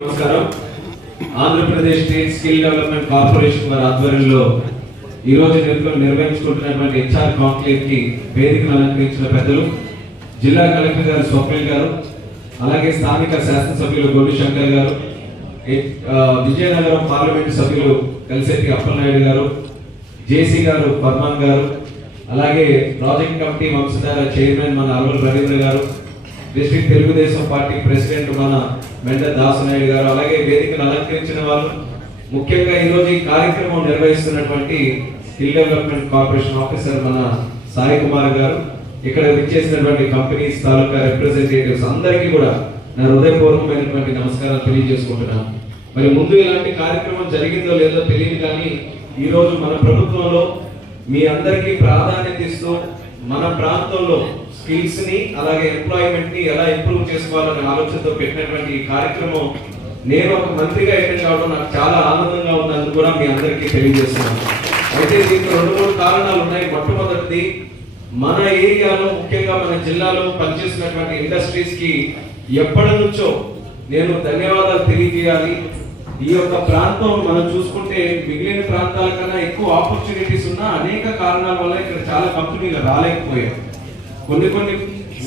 నమస్కారం. Andhra Pradesh state skill development corporation వారి ఆధ్వర్యంలో ఈ రోజు నిర్వహించుకుంటున్నటువంటి హెచ్ఆర్ కాంక్లేవ్కి వేదికను అలంకరించిన పెద్దలు జిల్లా కలెక్టర్ గారు స్వప్నిల్ గారు అలాగే స్థానిక శాసనసభ్యులు గోడి శంకర్ గారు విజయనగరం పార్లమెంటు సభ్యులు కలిసెట్టి అప్పలనాయుడు గారు జేసీ గారు పద్మన్ గారు అలాగే ప్రాజెక్ట్ కమిటీ వంశధార చైర్మన్ మన అల్వల్ రవీంద్ర గారు డిస్ట్రిక్ట్ తెలుగుదేశం పార్టీ ప్రెసిడెంట్ మన మెండ దాసనాయుడు గారు అలాగే వేదికను అలంకరించిన వాళ్ళు. ముఖ్యంగా ఈరోజు ఈ కార్యక్రమం నిర్వహిస్తున్నటువంటి స్కిల్ డెవలప్మెంట్ కార్పొరేషన్ ఆఫీసర్ మన సాయి కుమార్ గారు ఇక్కడ విచ్చేసినటువంటి కంపెనీస్ తాలూకా రిప్రజెంటేటివ్స్ అందరికీ కూడా నా హృదయపూర్వకమైనటువంటి నమస్కారాలు తెలియజేసుకుంటున్నాను. మరి ముందు ఇలాంటి కార్యక్రమం జరిగిందో లేదో తెలియదు కానీ ఈరోజు మన ప్రభుత్వంలో మీ అందరికీ ప్రాధాన్యత ఇస్తూ మన ప్రాంతంలో స్కిల్స్ని అలాగే ఎంప్లాయ్మెంట్ని ఎలా ఇంప్రూవ్ చేసుకోవాలనే ఆలోచనతో పెట్టినటువంటి ఈ కార్యక్రమం నేను ఒక మంత్రిగా అటెండ్ కావడం నాకు చాలా ఆనందంగా ఉన్నందుకు కూడా మీ అందరికీ తెలియజేస్తున్నాను. అయితే దీనికి రెండు మూడు కారణాలు ఉన్నాయి. మొట్టమొదటిది మన ఏరియాలో ముఖ్యంగా మన జిల్లాలో పనిచేసినటువంటి ఇండస్ట్రీస్కి ఎప్పటి నుంచో నేను ధన్యవాదాలు తెలియజేయాలి. ఈ యొక్క ప్రాంతం మనం చూసుకుంటే మిగిలిన ప్రాంతాల కన్నా ఎక్కువ ఆపర్చునిటీస్ ఉన్న అనేక కారణాల వల్ల ఇక్కడ చాలా కంపెనీలు రాలేకపోయాయి కొన్ని కొన్ని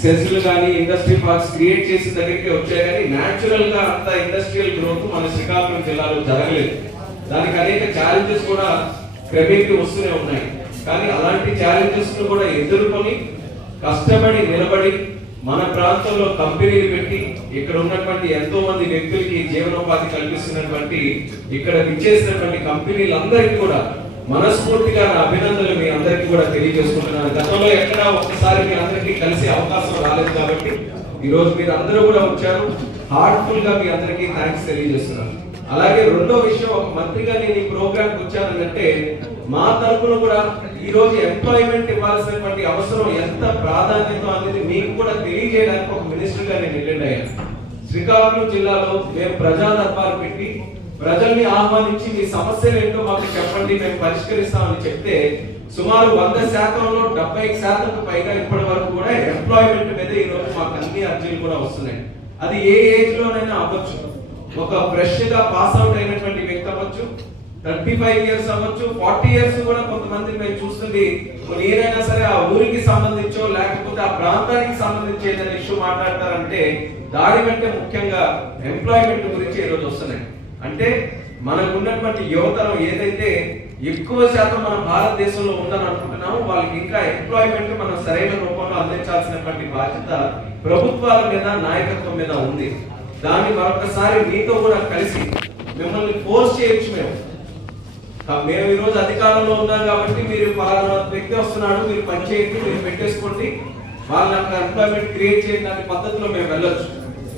సెన్సులు కానీ ఇండస్ట్రీ పార్క్స్ క్రియేట్ చేసే దగ్గరికి వచ్చాయి కానీ న్యాచురల్గా అంత ఇండస్ట్రియల్ గ్రోత్ మన శ్రీకాకుళం జిల్లాలో జరగలేదు. దానికి అనేక ఛాలెంజెస్ కూడా క్రమేపీ వస్తూనే ఉన్నాయి. కానీ అలాంటి ఛాలెంజెస్ను కూడా ఎదుర్కొని కష్టపడి నిలబడి మన ప్రాంతంలో కంపెనీలు పెట్టి ఇక్కడ ఉన్నటువంటి ఎంతో మంది వ్యక్తులకి జీవనోపాధి కల్పిస్తున్నటువంటి ఇక్కడ విచ్చేసినటువంటి కంపెనీలందరికీ కూడా మనస్ఫూర్తిగా నా అభినందనలు మీ అందరికీ కూడా తెలియజేసుకుంటున్నాను. గతంలో ఎక్కడ ఒక్కసారి మీ అందరికీ కలిసే అవకాశం రాలేదు కాబట్టి ఈ రోజు మీరు అందరూ కూడా వచ్చారు. హార్ట్ఫుల్గా మీ అందరికీ థ్యాంక్స్ తెలియజేస్తున్నాను. అలాగే రెండో విషయం ఒక మంత్రిగా నేను ఈ ప్రోగ్రామ్ వచ్చానంటే మా తరపున కూడా ఈ రోజు ఎంప్లాయ్మెంట్ ఇవ్వాల్సినటువంటి అవసరం ఎంత ప్రాధాన్యత అనేది మీకు కూడా తెలియజేయడానికి ఒక మినిస్టర్గా నేను వెళ్ళండి అయ్యాను శ్రీకాకుళం జిల్లాలో మేము ప్రజా దర్బారు పెట్టి ప్రజల్ని ఆహ్వానించి మీ సమస్యలు ఏంటో మాకు చెప్పండి మేము పరిష్కరిస్తామని చెప్తే సుమారు వంద శాతంలో డెబ్బై శాతం పైగా ఇప్పటి వరకు కూడా ఎంప్లాయ్మెంట్ మీద ఈ రోజు మాకు అన్ని అర్జీలు కూడా వస్తున్నాయి. అది ఏ ఏజ్ లోనైనా అవ్వచ్చు. ఒక ఫ్రెష్గా పాస్ అవుట్ అయినటువంటి వ్యక్తి అవ్వచ్చు థర్టీ ఫైవ్ ఇయర్స్ అవ్వచ్చు ఫార్టీ ఇయర్స్ కూడా కొంతమంది మేము చూస్తుంది ఏదైనా సరే ఆ ఊరికి సంబంధించో లేకపోతే ఆ ప్రాంతానికి సంబంధించి ఏదైనా ఇష్యూ మాట్లాడతారంటే దాని కంటే ముఖ్యంగా ఎంప్లాయ్మెంట్ గురించి ఈ రోజు వస్తున్నాయి. అంటే మనకున్నటువంటి యువతరం ఏదైతే ఎక్కువ శాతం మన భారతదేశంలో ఉందని అనుకుంటున్నామో వాళ్ళకి ఇంకా ఎంప్లాయ్మెంట్ మనం సరైన రూపంలో అందించాల్సినటువంటి బాధ్యత ప్రభుత్వాల మీద నాయకత్వం మీద ఉంది. దాన్ని మరొకసారి మీతో కూడా కలిసి మిమ్మల్ని ఫోర్స్ చేయొచ్చు మేము. మేము ఈరోజు అధికారంలో ఉన్నాం కాబట్టి మీరు పలానా వ్యక్తి వస్తున్నాడు మీరు పనిచేయండి మీరు పెట్టేసుకోండి. వాళ్ళని అక్కడ ఎంప్లాయ్మెంట్ క్రియేట్ చేయడానికి పద్ధతిలో మేము వెళ్ళొచ్చు.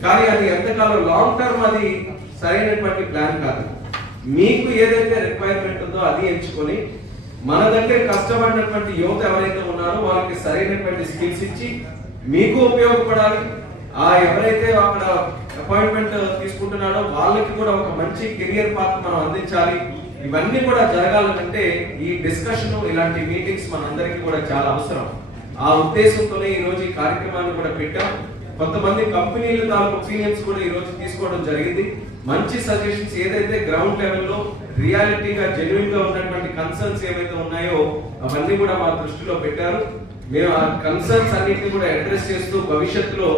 కానీ అది ఎంతకాలం లాంగ్ టర్మ్ అది సరైనటువంటి ప్లాన్ కాదు. మీకు ఏదైతే రిక్వైర్మెంట్ ఉందో అది ఎంచుకొని మన దగ్గర కష్టపడినటువంటి యువత ఎవరైతే ఉన్నారో వాళ్ళకి సరైనటువంటి స్కిల్స్ ఇచ్చి మీకు ఉపయోగపడాలి. ఆ ఎవరైతే అక్కడ అపాయింట్మెంట్ తీసుకుంటున్నాడో వాళ్ళకి కూడా ఒక మంచి కెరియర్ పాత్ మనం అందించాలి. ఇవన్నీ కూడా జరగాలంటే ఈ డిస్కషన్ ఇలాంటి మీటింగ్స్ మనందరికీ కూడా చాలా అవసరం. ఆ ఉద్దేశంతోనే ఈ రోజు ఈ కార్యక్రమాన్ని కూడా పెట్టాం. కొంతమంది కంపెనీలు తాలూకు ఒపీనియన్స్ కూడా ఈ రోజు తీసుకోవడం జరిగింది. మంచి సజెషన్స్ ఏదైతే గ్రౌండ్ లెవెల్లో రియాలిటీగా జెన్యున్గా ఉన్నటువంటి కన్సర్న్స్ ఏవైతే ఉన్నాయో అవన్నీ కూడా మా దృష్టిలో పెట్టారు. మేము ఆ కన్సర్న్స్ అన్నింటినీ కూడా అడ్రస్ చేస్తూ భవిష్యత్తులో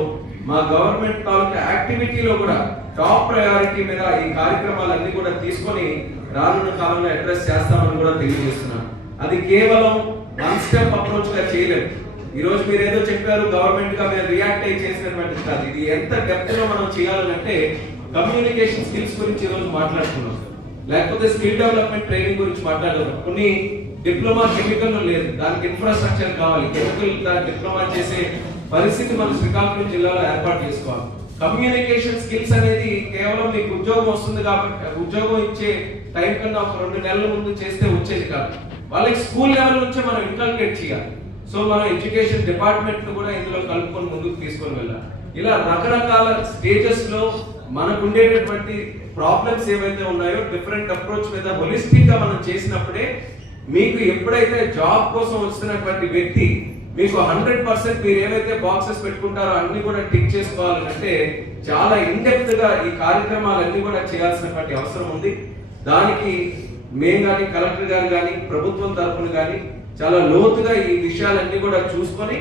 మా గవర్నమెంట్ తాలూకా యాక్టివిటీలో కూడా టాప్ ప్రయారిటీ మీద ఈ కార్యక్రమాలన్నీ కూడా తీసుకొని రానున్న కాలంలో అడ్రస్ చేస్తామని కూడా తెలియజేస్తున్నాం అది కేవలం వన్ స్టెప్ అప్రోచ్గా చేయలేము ఈ రోజు మీరు ఏదో చెప్పారు గవర్నమెంట్గా మీరు రియాక్ట్ అయ్యి చేసినటువంటి కాదు. ఇది ఎంత డెప్త్లో మనం చేయాలంటే కమ్యూనికేషన్ స్కిల్స్ గురించి ఈరోజు రోజు మాట్లాడుతున్నాం లేకపోతే స్కిల్ డెవలప్మెంట్ ట్రైనింగ్ గురించి మాట్లాడుతున్నాం కొన్ని డిప్లొమా కెమికల్ లేదు. దానికి ఇన్ఫ్రాస్ట్రక్చర్ కావాలి. కెమికల్ దానికి డిప్లొమా చేసే పరిస్థితి మనం శ్రీకాకుళం జిల్లాలో ఏర్పాటు చేసుకోవాలి. కమ్యూనికేషన్ స్కిల్స్ అనేది కేవలం మీకు ఉద్యోగం వస్తుంది కాబట్టి ఉద్యోగం ఇచ్చే టైం కన్నా ఒక రెండు నెలల ముందు చేస్తే వచ్చేది కాదు. వాళ్ళకి స్కూల్ లెవెల్ నుంచే మనం ఇంకల్కేట్ చేయాలి. సో మనం ఎడ్యుకేషన్ డిపార్ట్మెంట్ కూడా ఇందులో కలుపుకొని ముందుకు తీసుకొని వెళ్ళాలి. ఇలా రకరకాల స్టేజెస్లో మనకు ఉండేటటువంటి ప్రాబ్లమ్స్ ఏవైతే ఉన్నాయో డిఫరెంట్ అప్రోచ్ మీద హోలిస్టిక్గా మనం చేసినప్పుడే మీకు ఎప్పుడైతే జాబ్ కోసం వస్తున్నటువంటి వ్యక్తి మీకు హండ్రెడ్ పర్సెంట్ మీరు ఏవైతే బాక్సెస్ పెట్టుకుంటారో అన్ని కూడా టిక్ చేసుకోవాలంటే చాలా ఇన్డెప్త్గా ఈ కార్యక్రమాలన్నీ కూడా చేయాల్సినటువంటి అవసరం ఉంది. దానికి మేము కానీ కలెక్టర్ గారు కానీ ప్రభుత్వం తరఫున కానీ చాలా లోతుగా ఈ విషయాలన్నీ కూడా చూసుకొని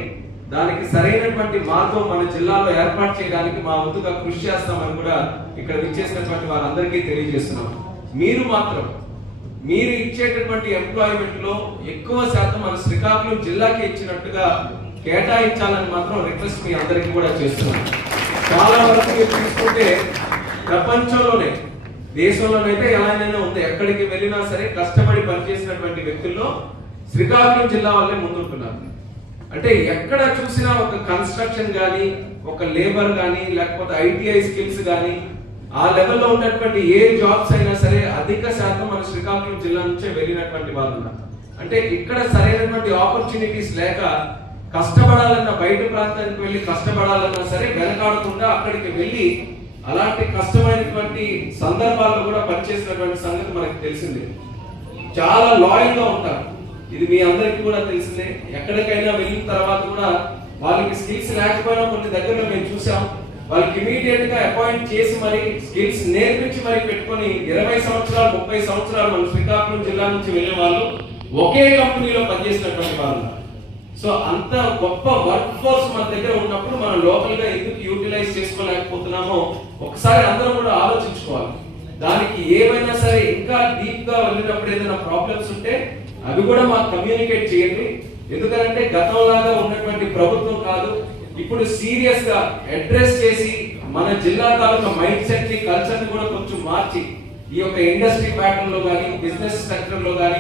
దానికి సరైనటువంటి మార్గం మన జిల్లాలో ఏర్పాటు చేయడానికి మా వంతుగా కృషి చేస్తామని కూడా ఇక్కడ విచ్చేసినటువంటి వారందరికీ తెలియజేస్తున్నాం. మీరు మాత్రం మీరు ఇచ్చేటటువంటి ఎంప్లాయ్మెంట్లో ఎక్కువ శాతం మన శ్రీకాకుళం జిల్లాకి ఇచ్చినట్టుగా కేటాయించాలని మాత్రం రిక్వెస్ట్ మీ అందరికీ కూడా చేస్తున్నాం. చాలా వరకు మీరు తీసుకుంటే ప్రపంచంలోనే దేశంలోనైతే ఎలాగైనా ఉంది ఎక్కడికి వెళ్ళినా సరే కష్టపడి పనిచేసినటువంటి వ్యక్తుల్లో శ్రీకాకుళం జిల్లా వాళ్ళే ముందుంటున్నారు. అంటే ఎక్కడ చూసినా ఒక కన్స్ట్రక్షన్ కానీ ఒక లేబర్ కానీ లేకపోతే ఐటీఐ స్కిల్స్ కానీ ఆ లెవెల్లో ఉన్నటువంటి ఏ జాబ్స్ అయినా సరే అధిక శాతం మన శ్రీకాకుళం జిల్లా నుంచే వెళ్ళినటువంటి వాళ్ళు ఉన్నారు. అంటే ఇక్కడ సరైనటువంటి ఆపర్చునిటీస్ లేక కష్టపడాలన్న బయట ప్రాంతానికి వెళ్ళి కష్టపడాలన్నా సరే వెనకాడకుండా అక్కడికి వెళ్ళి అలాంటి కష్టమైనటువంటి సందర్భాల్లో కూడా పనిచేసినటువంటి సంగతి మనకు తెలిసిందే. చాలా లాయల్గా ఉంటారు. ఇది మీ అందరికి కూడా తెలిసిందే. ఎక్కడికైనా వెళ్ళిన తర్వాత కూడా వాళ్ళకి స్కిల్స్ లేకపోయినా కొన్ని దగ్గరలో మేము చూసాం వాళ్ళకి ఇమీడియట్గా అపాయింట్ చేసి మరి స్కిల్స్ నేర్పించి మరి పెట్టుకొని ఇరవై సంవత్సరాలు ముప్పై సంవత్సరాలు మన శ్రీకాకుళం జిల్లా నుంచి వెళ్ళే వాళ్ళు ఒకే కంపెనీలో పనిచేసినటువంటి వాళ్ళు. సో అంత గొప్ప వర్క్ ఫోర్స్ మన దగ్గర ఉన్నప్పుడు మనం లోకల్గా ఎందుకు యూటిలైజ్ చేసుకోలేకపోతున్నామో ఒకసారి అందరం కూడా ఆలోచించుకోవాలి. దానికి ఏమైనా సరే ఇంకా డీప్గా వెళ్ళినప్పుడు ఏదైనా ప్రాబ్లమ్స్ ఉంటే అవి కూడా మాకు కమ్యూనికేట్ చేయండి. ఎందుకంటే గతంలాగా ఉన్నటువంటి ప్రభుత్వం కాదు ఇప్పుడు సీరియస్గా అడ్రస్ చేసి మన జిల్లా తాలూకా మైండ్ సెట్ని కల్చర్ని కూడా కొంచెం మార్చి ఈ యొక్క ఇండస్ట్రీ ప్యాటర్న్లో కానీ బిజినెస్ సెక్టర్లో కానీ